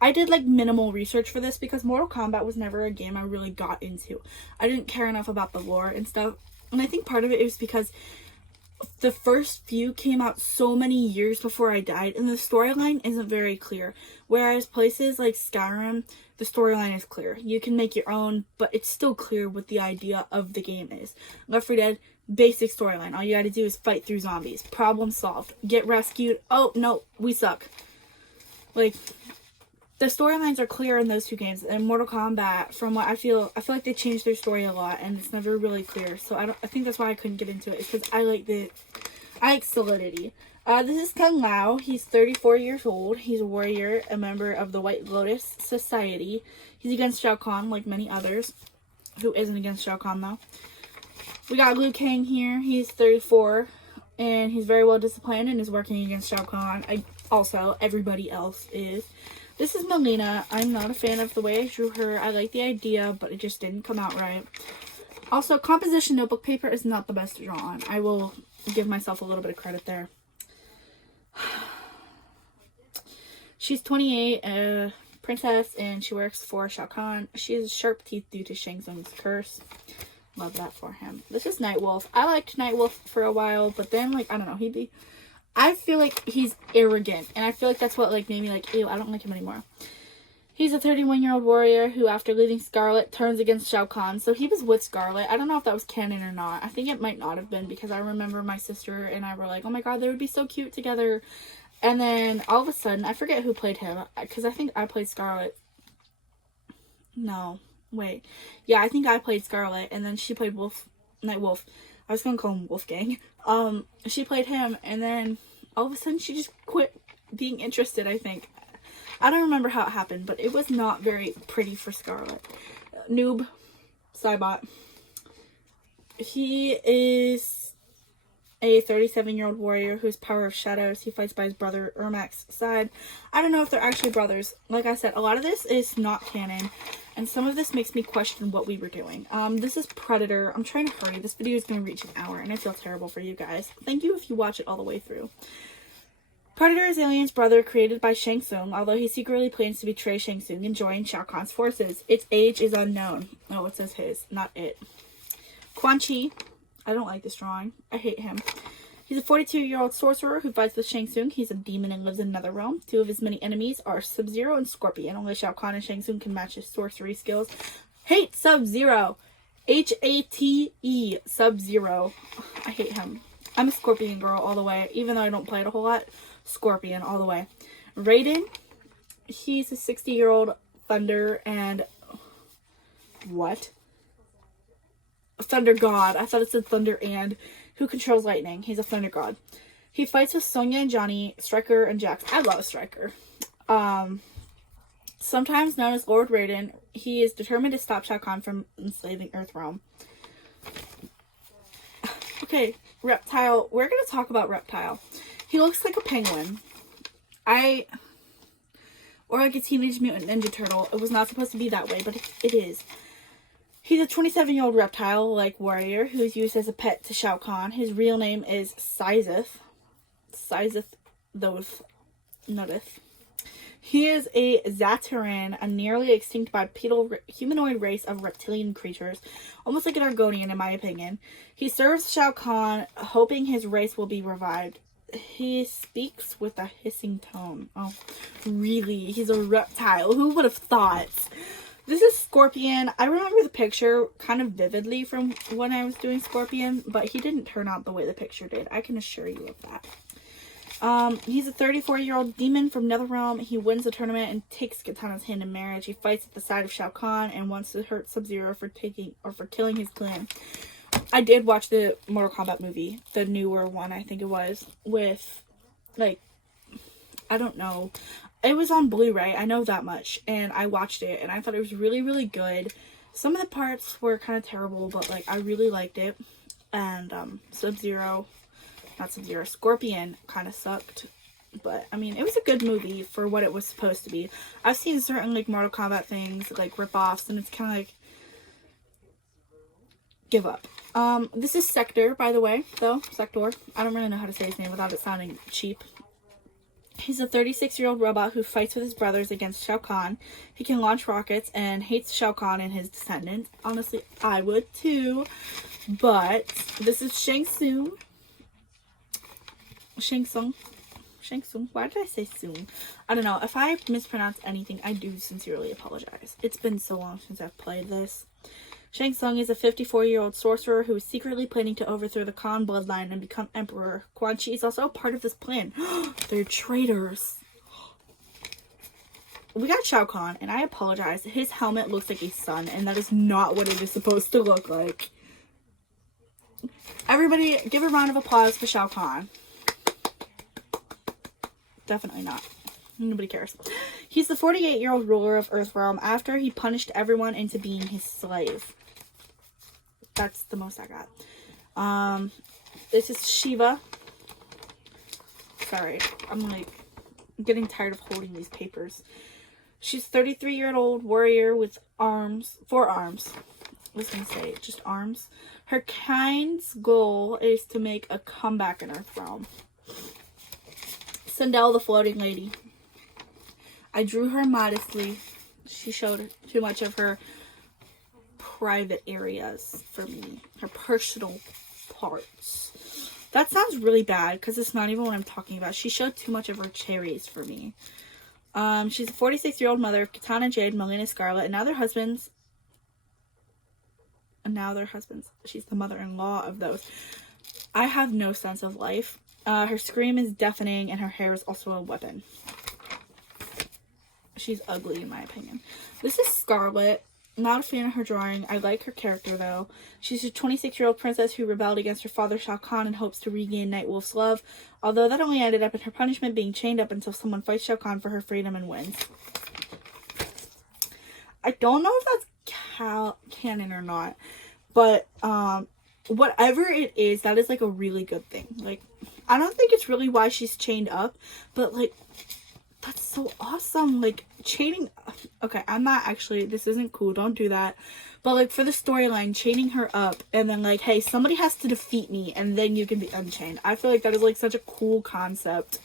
I did like minimal research for this because Mortal Kombat was never a game I really got into. I didn't care enough about the lore and stuff. And I think part of it was because the first few came out so many years before I died, and the storyline isn't very clear. Whereas places like Skyrim, the storyline is clear. You can make your own, but it's still clear what the idea of the game is. Left 4 Dead, basic storyline. All you gotta do is fight through zombies. Problem solved. Get rescued. Oh, no, we suck. Like, the storylines are clear in those 2 games. And Mortal Kombat, from what I feel like they changed their story a lot, and it's never really clear. So I think that's why I couldn't get into it. It's because I like solidity. This is Kung Lao. He's 34 years old. He's a warrior, a member of the White Lotus Society. He's against Shao Kahn, like many others. Who isn't against Shao Kahn, though? We got Liu Kang here. He's 34, and he's very well disciplined and is working against Shao Kahn. Also, everybody else is. This is Melina. I'm not a fan of the way I drew her. I like the idea, but it just didn't come out right. Also, composition notebook paper is not the best to draw on. I will give myself a little bit of credit there. She's 28, a princess, and she works for Shao Kahn. She has sharp teeth due to Shang Tsung's curse. Love that for him. This is Nightwolf. I liked Nightwolf for a while, but then, like, I don't know, I feel like he's arrogant, and I feel like that's what, like, made me like, ew, I don't like him anymore. He's a 31-year-old warrior who, after leaving Scarlet, turns against Shao Kahn. So he was with Scarlet. I don't know if that was canon or not. I think it might not have been, because I remember my sister and I were like, oh my god, they would be so cute together. And then, all of a sudden, I forget who played him, because I think I played Scarlet. No, wait. Yeah, I think I played Scarlet, and then she played Nightwolf. I was gonna call him Wolfgang. She played him, and then all of a sudden she just quit being interested, I think. I don't remember how it happened, but it was not very pretty for Scarlet. Noob. Cybot. He is a 37-year-old warrior who's power of shadows. He fights by his brother Ermac's side. I don't know if they're actually brothers. Like I said, a lot of this is not canon, and some of this makes me question what we were doing. This is Predator. I'm trying to hurry. This video is going to reach an hour, and I feel terrible for you guys. Thank you if you watch it all the way through. Predator is Alien's brother, created by Shang Tsung, although he secretly plans to betray Shang Tsung and join Shao Kahn's forces. Its age is unknown. Oh, it says his, not it. Quan Chi. I don't like this drawing. I hate him. He's a 42-year-old sorcerer who fights with Shang Tsung. He's a demon and lives in another realm. 2 of his many enemies are Sub-Zero and Scorpion. Only Shao Kahn and Shang Tsung can match his sorcery skills. Hate Sub-Zero. H-A-T-E. Sub-Zero. I hate him. I'm a Scorpion girl all the way, even though I don't play it a whole lot. Scorpion all the way. Raiden. He's a 60-year-old Thunder and... What? Thunder God. I thought it said Thunder and... Who controls lightning. He's a Thunder God. He fights with Sonya and Johnny, Striker, and Jax. I love Striker. Sometimes known as Lord Raiden, he is determined to stop Shao Kahn from enslaving Earthrealm. Okay, Reptile. We're going to talk about Reptile. He looks like a penguin. Or like a Teenage Mutant Ninja Turtle. It was not supposed to be that way, but it is. He's a 27-year-old reptile-like warrior who is used as a pet to Shao Kahn. His real name is Sizeth. Sizeth Thoth Notith. He is a Zataran, a nearly extinct bipedal humanoid race of reptilian creatures, almost like an Argonian in my opinion. He serves Shao Kahn, hoping his race will be revived. He speaks with a hissing tone. Oh, really? He's a reptile. Who would have thought? This is Scorpion. I remember the picture kind of vividly from when I was doing Scorpion, but he didn't turn out the way the picture did. I can assure you of that. He's a 34-year-old demon from Netherrealm. He wins the tournament and takes Katana's hand in marriage. He fights at the side of Shao Kahn and wants to hurt Sub-Zero for killing his clan. I did watch the Mortal Kombat movie, the newer one, I think it was, with, like, I don't know. It was on Blu-ray, I know that much, and I watched it, and I thought it was really, really good. Some of the parts were kind of terrible, but, like, I really liked it. And, Scorpion kind of sucked. But, I mean, it was a good movie for what it was supposed to be. I've seen certain, like, Mortal Kombat things, like, rip-offs, and it's kind of like, give up. This is Sector, by the way, though. Sector. I don't really know how to say his name without it sounding cheap. He's a 36-year-old robot who fights with his brothers against Shao Kahn. He can launch rockets and hates Shao Kahn and his descendants. Honestly, I would too. But this is Shang Tsung. Why did I say Tsung? I don't know. If I mispronounce anything, I do sincerely apologize. It's been so long since I've played this. Shang Tsung is a 54-year-old sorcerer who is secretly planning to overthrow the Khan bloodline and become emperor. Quan Chi is also a part of this plan. They're traitors. We got Shao Kahn, and I apologize. His helmet looks like a sun, and that is not what it is supposed to look like. Everybody, give a round of applause for Shao Kahn. Definitely not. Nobody cares. He's the 48-year-old ruler of Earthrealm after he punished everyone into being his slave. That's the most I got. This is Shiva. Sorry, I'm like getting tired of holding these papers. She's a 33-year-old warrior with 4 arms. I was gonna say just arms. Her kind's goal is to make a comeback in Earthrealm. Sindel, the floating lady. I drew her modestly. She showed too much of her private areas for me. Her personal parts. That sounds really bad because it's not even what I'm talking about. She showed too much of her cherries for me. She's a 46-year-old mother of Katana, Jade, Melina, Scarlet, and now their husbands. She's the mother-in-law of those. I have no sense of life. Her scream is deafening, and her hair is also a weapon. She's ugly, in my opinion. This is Scarlet. Not a fan of her drawing. I like her character, though. She's a 26-year-old princess who rebelled against her father, Shao Kahn, in hopes to regain Nightwolf's love, although that only ended up in her punishment being chained up until someone fights Shao Kahn for her freedom and wins. I don't know if that's canon or not, but whatever it is, that is, like, a really good thing. Like, I don't think it's really why she's chained up, but, like, that's so awesome. Like, chaining... Okay, I'm not actually... This isn't cool. Don't do that. But, like, for the storyline, chaining her up and then, like, hey, somebody has to defeat me and then you can be unchained. I feel like that is, like, such a cool concept.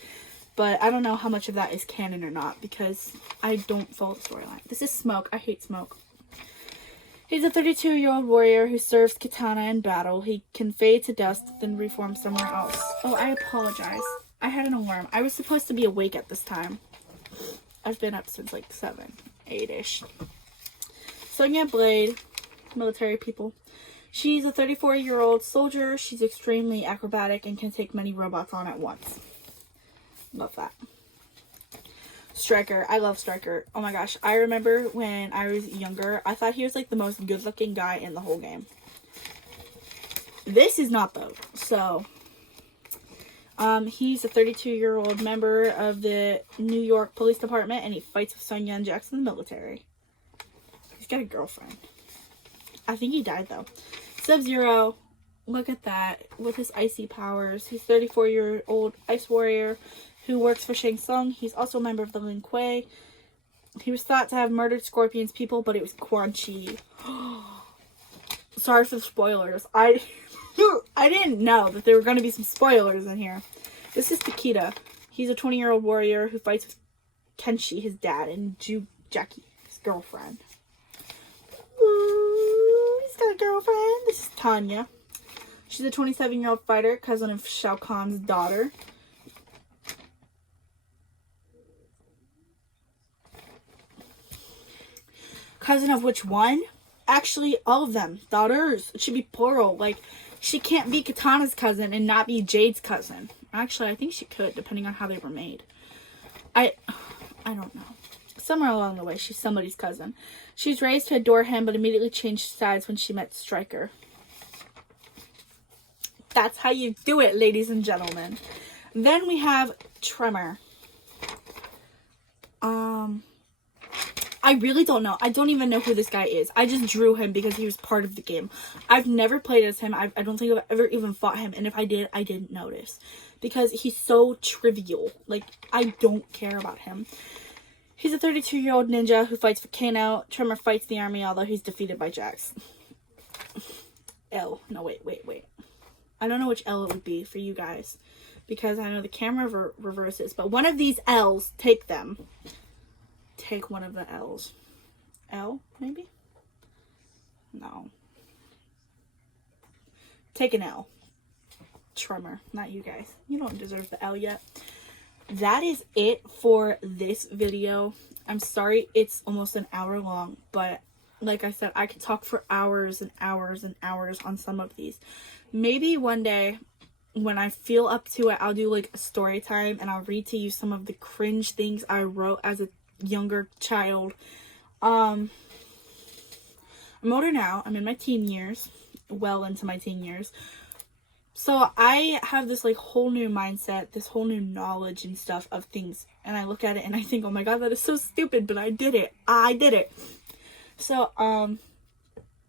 But I don't know how much of that is canon or not because I don't follow the storyline. This is Smoke. I hate Smoke. He's a 32-year-old warrior who serves Katana in battle. He can fade to dust, then reform somewhere else. Oh, I apologize. I had an alarm. I was supposed to be awake at this time. I've been up since like 7, 8-ish. Sonya Blade, military people. She's a 34-year-old soldier. She's extremely acrobatic and can take many robots on at once. Love that. Striker. I love Striker. Oh my gosh. I remember when I was younger, I thought he was like the most good-looking guy in the whole game. This is not though. So, He's a 32-year-old member of the New York Police Department, and he fights with Sonya and Jackson in the military. He's got a girlfriend. I think he died, though. Sub-Zero, look at that, with his icy powers. He's a 34-year-old ice warrior who works for Shang Tsung. He's also a member of the Lin Kuei. He was thought to have murdered Scorpion's people, but it was Quan Chi. Sorry for the spoilers. I didn't know that there were going to be some spoilers in here. This is Takeda. He's a 20-year-old warrior who fights with Kenshi, his dad, and Jackie, his girlfriend. Ooh, he's got a girlfriend. This is Tanya. She's a 27-year-old fighter, cousin of Shao Kahn's daughter. Cousin of which one? Actually, all of them. Daughters. It should be plural. Like, she can't be Katana's cousin and not be Jade's cousin. Actually, I think she could, depending on how they were made. I don't know. Somewhere along the way, she's somebody's cousin. She's raised to adore him, but immediately changed sides when she met Stryker. That's how you do it, ladies and gentlemen. Then we have Tremor. I really don't know. I don't even know who this guy is. I just drew him because he was part of the game. I've never played as him. I don't think I've ever even fought him. And if I did, I didn't notice. Because he's so trivial. Like, I don't care about him. He's a 32-year-old ninja who fights for Kano. Tremor fights the army, although he's defeated by Jax. L. No, wait. I don't know which L it would be for you guys. Because I know the camera reverses. But one of these L's, take them. Take one of the L's. L, maybe? No. Take an L. Tremor, not you guys. You don't deserve the L yet. That is it for this video. I'm sorry it's almost an hour long, but like I said, I could talk for hours and hours and hours on some of these. Maybe one day when I feel up to it, I'll do like a story time and I'll read to you some of the cringe things I wrote as a younger child. I'm older now. I'm in my teen years, well into my teen years. So I have this like whole new mindset, this whole new knowledge and stuff of things. And I look at it and I think, oh my god, that is so stupid, but I did it. I did it. So, I'm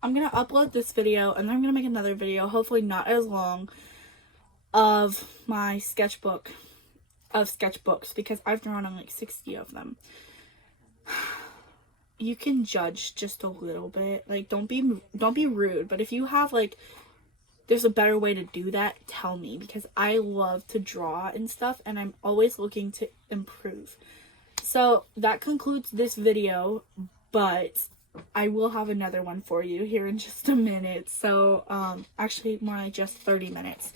going to upload this video and then I'm going to make another video, hopefully not as long, of my sketchbook of sketchbooks because I've drawn on like 60 of them. You can judge just a little bit. Like, don't be rude, but if you have like there's a better way to do that, tell me, because I love to draw and stuff and I'm always looking to improve. So that concludes this video, but I will have another one for you here in just a minute. So actually more like just 30 minutes.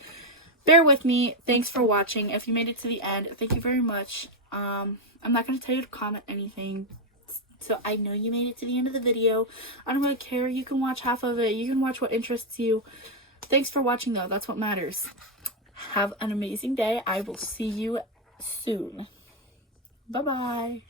Bear with me. Thanks for watching. If you made it to the end, thank you very much. I'm not going to tell you to comment anything, so I know you made it to the end of the video. I don't really care. You can watch half of it. You can watch what interests you. Thanks for watching, though. That's what matters. Have an amazing day. I will see you soon. Bye-bye.